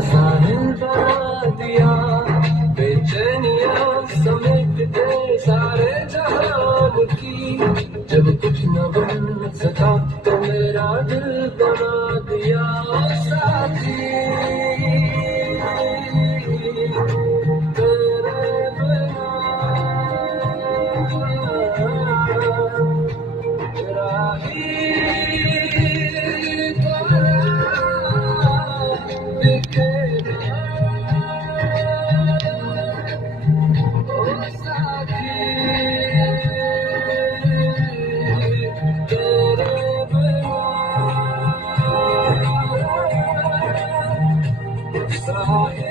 साहिल बना दिया, बेचैनियां समेट दे सारे जहान की। जब कुछ न बन सका तो मेरा दिल बना दिया साथी। तेरे बिना राही दिखे ओ साथी, तेरे बिना साहिल